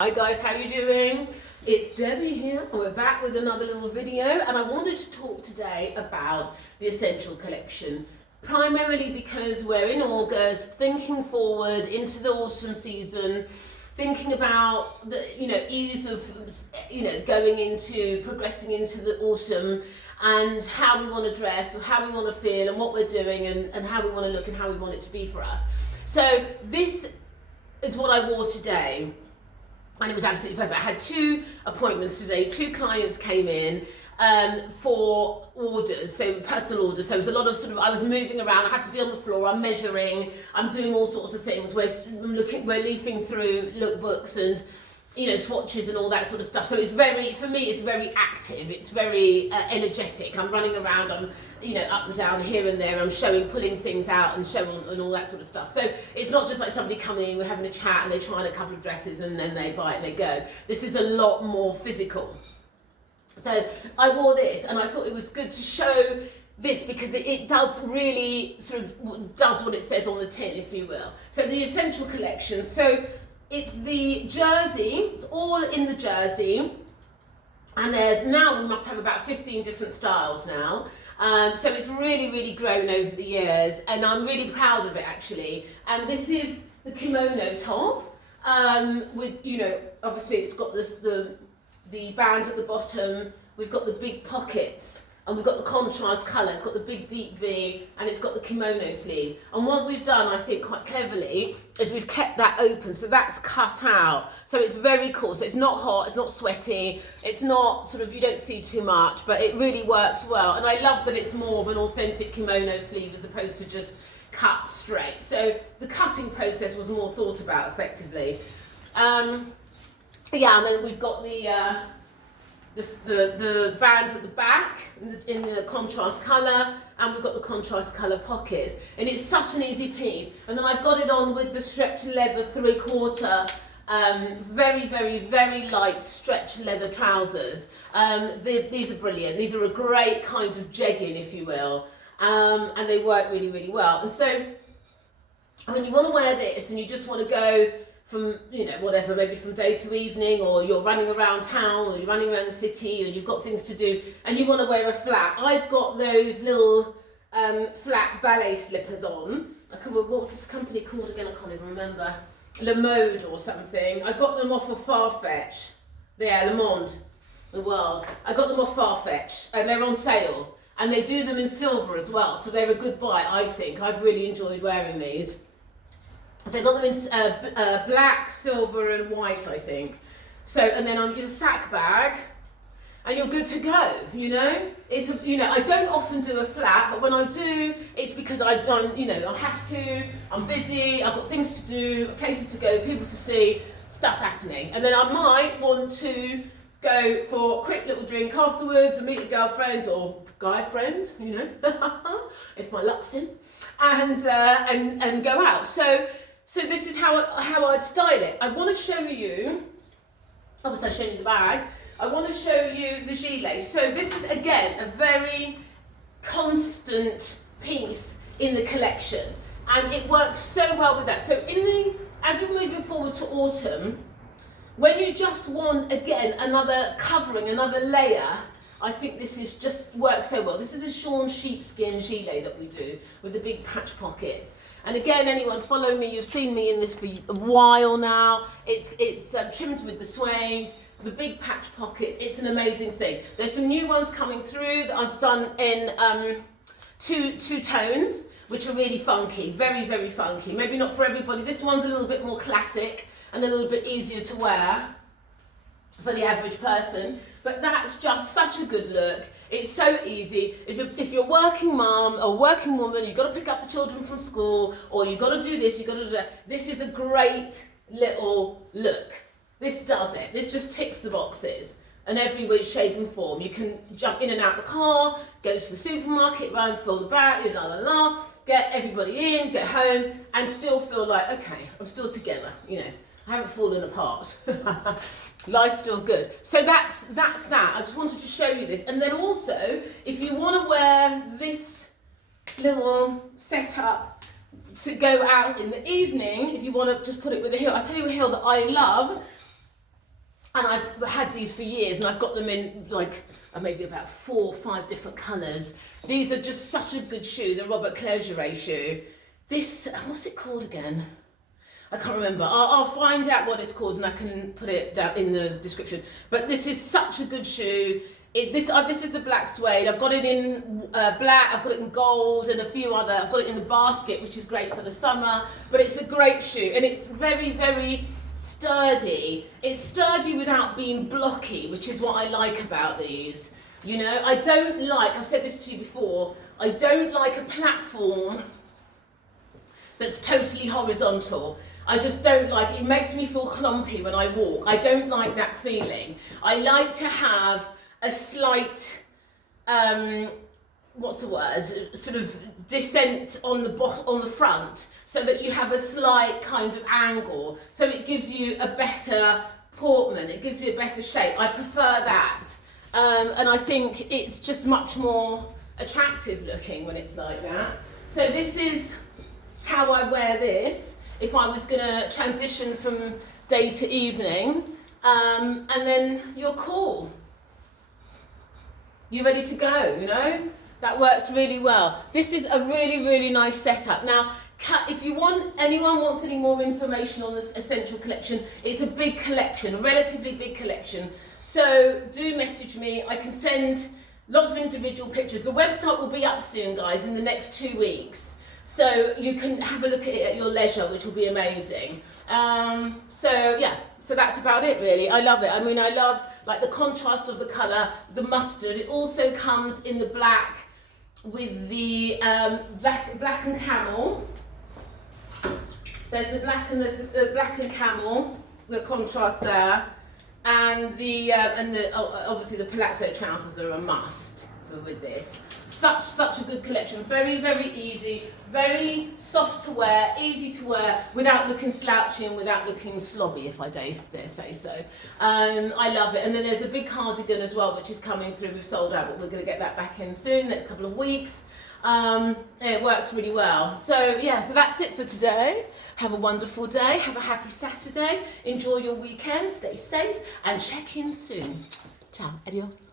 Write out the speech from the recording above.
Hi guys, how you doing? It's Debbie here and we're back with another little video, and I wanted to talk today about the Essential collection, primarily because we're in August, thinking forward into the autumn season, thinking about the ease of going into progressing into the autumn and how we want to dress, or how we want to feel, and what we're doing, and how we want to look and how we want it to be for us. So this is what I wore today. And it was absolutely perfect. I had 2 appointments today. 2 clients came in for orders, so personal orders. So it was a lot of I was moving around. I had to be on the floor. I'm measuring. I'm doing all sorts of things. We're leafing through lookbooks and swatches and all that sort of stuff. So it's for me, it's very active. It's very energetic. I'm running around. I'm up and down here and there. I'm pulling things out and and all that sort of stuff. So it's not just like somebody coming in, we're having a chat and they try on a couple of dresses and then they buy it and they go. This is a lot more physical. So I wore this and I thought it was good to show this because it does really does what it says on the tin, if you will. So the Essential collection. So it's the jersey. It's all in the jersey. And we must have about 15 different styles now. So it's really grown over the years, and I'm really proud of it actually. And this is the kimono top, with obviously it's got the band at the bottom. We've got the big pockets, and we've got the contrast colour. It's got the big deep V, and it's got the kimono sleeve. And what we've done, I think quite cleverly, is we've kept that open, so that's cut out. So it's very cool. So it's not hot, it's not sweaty, it's not you don't see too much, but it really works well. And I love that it's more of an authentic kimono sleeve as opposed to just cut straight. So the cutting process was more thought about effectively. And then we've got the band at the back in the contrast colour, and we've got the contrast colour pockets, and it's such an easy piece. And then I've got it on with the stretch leather 3/4, very light stretch leather trousers. These are brilliant. These are a great kind of jegging, if you will, and they work really well. And so when you want to wear this and you just want to go from whatever, maybe from day to evening, or you're running around town, or you're running around the city, and you've got things to do, and you want to wear a flat. I've got those little flat ballet slippers on. What was this company called again? I can't even remember. Le Mode or something. I got them off of Farfetch. Le Monde, the world. I got them off Farfetch, and they're on sale, and they do them in silver as well, so they're a good buy, I think. I've really enjoyed wearing these. So I got them in black, silver and white, I think. So, and then I'm your sack bag, and you're good to go, It's I don't often do a flat, but when I do, it's because I've done, I have to, I'm busy, I've got things to do, places to go, people to see, stuff happening. And then I might want to go for a quick little drink afterwards and meet a girlfriend or guy friend, if my luck's in, and go out. So this is how I'd style it. I want to show you, obviously I've shown you the bag, I want to show you the gilet. So this is again a very constant piece in the collection, and it works so well with that. So as we're moving forward to autumn, when you just want again another covering, another layer, I think this just works so well. This is a Shawn sheepskin gilet that we do with the big patch pockets. And again, anyone follow me, you've seen me in this for a while now. It's trimmed with the suede, the big patch pockets. It's an amazing thing. There's some new ones coming through that I've done in two tones, which are really funky, very funky. Maybe not for everybody. This one's a little bit more classic and a little bit easier to wear for the average person, but that's just such a good look. It's so easy. If you're working mum or working woman, you've got to pick up the children from school, or you've got to do this, you've got to do that. This is a great little look. This does it. This just ticks the boxes in every way, shape and form. You can jump in and out the car, go to the supermarket, run, fill the bag, get everybody in, get home, and still feel like, okay, I'm still together, I haven't fallen apart. Life's still good. So that's that. I just wanted to show you this. And then also, if you want to wear this little setup to go out in the evening, if you want to just put it with a heel. I'll tell you a heel that I love. I've had these for years, and I've got them in like maybe about 4 or 5 different colours. These are just such a good shoe, the Robert Clergeray shoe. This, what's it called again? I can't remember. I'll find out what it's called and I can put it down in the description. But this is such a good shoe. This is the black suede. I've got it in black, I've got it in gold and a few other. I've got it in the basket, which is great for the summer. But it's a great shoe and it's very, very sturdy. It's sturdy without being blocky, which is what I like about these. You know, I don't like, I've said this to you before, I don't like a platform that's totally horizontal. I just don't like it. It makes me feel clumpy when I walk. I don't like that feeling. I like to have a slight, what's the word, sort of descent on the front, so that you have a slight kind of angle, so it gives you a better portman, it gives you a better shape. I prefer that, and I think it's just much more attractive looking when it's like that. So this is how I wear this if I was going to transition from day to evening, and then you're cool. You're ready to go, you know? That works really well. This is a really, really nice setup. Now, if anyone wants any more information on this Essential collection, it's a big collection, a relatively big collection. So do message me. I can send lots of individual pictures. The website will be up soon, guys, in the next 2 weeks. So you can have a look at it at your leisure, which will be amazing. So that's about it really. I love it. I mean, I love like the contrast of the colour, the mustard. It also comes in the black with the black and camel. There's the black and the black and camel, the contrast there, and obviously the palazzo trousers are a must with this. Such a good collection. Very, very easy, very soft to wear, easy to wear, without looking slouchy and without looking slobby, if I dare say so. I love it. And then there's a big cardigan as well, which is coming through. We've sold out, but we're going to get that back in soon, next couple of weeks. It works really well. So yeah, so that's it for today. Have a wonderful day. Have a happy Saturday. Enjoy your weekend. Stay safe and check in soon. Ciao. Adios.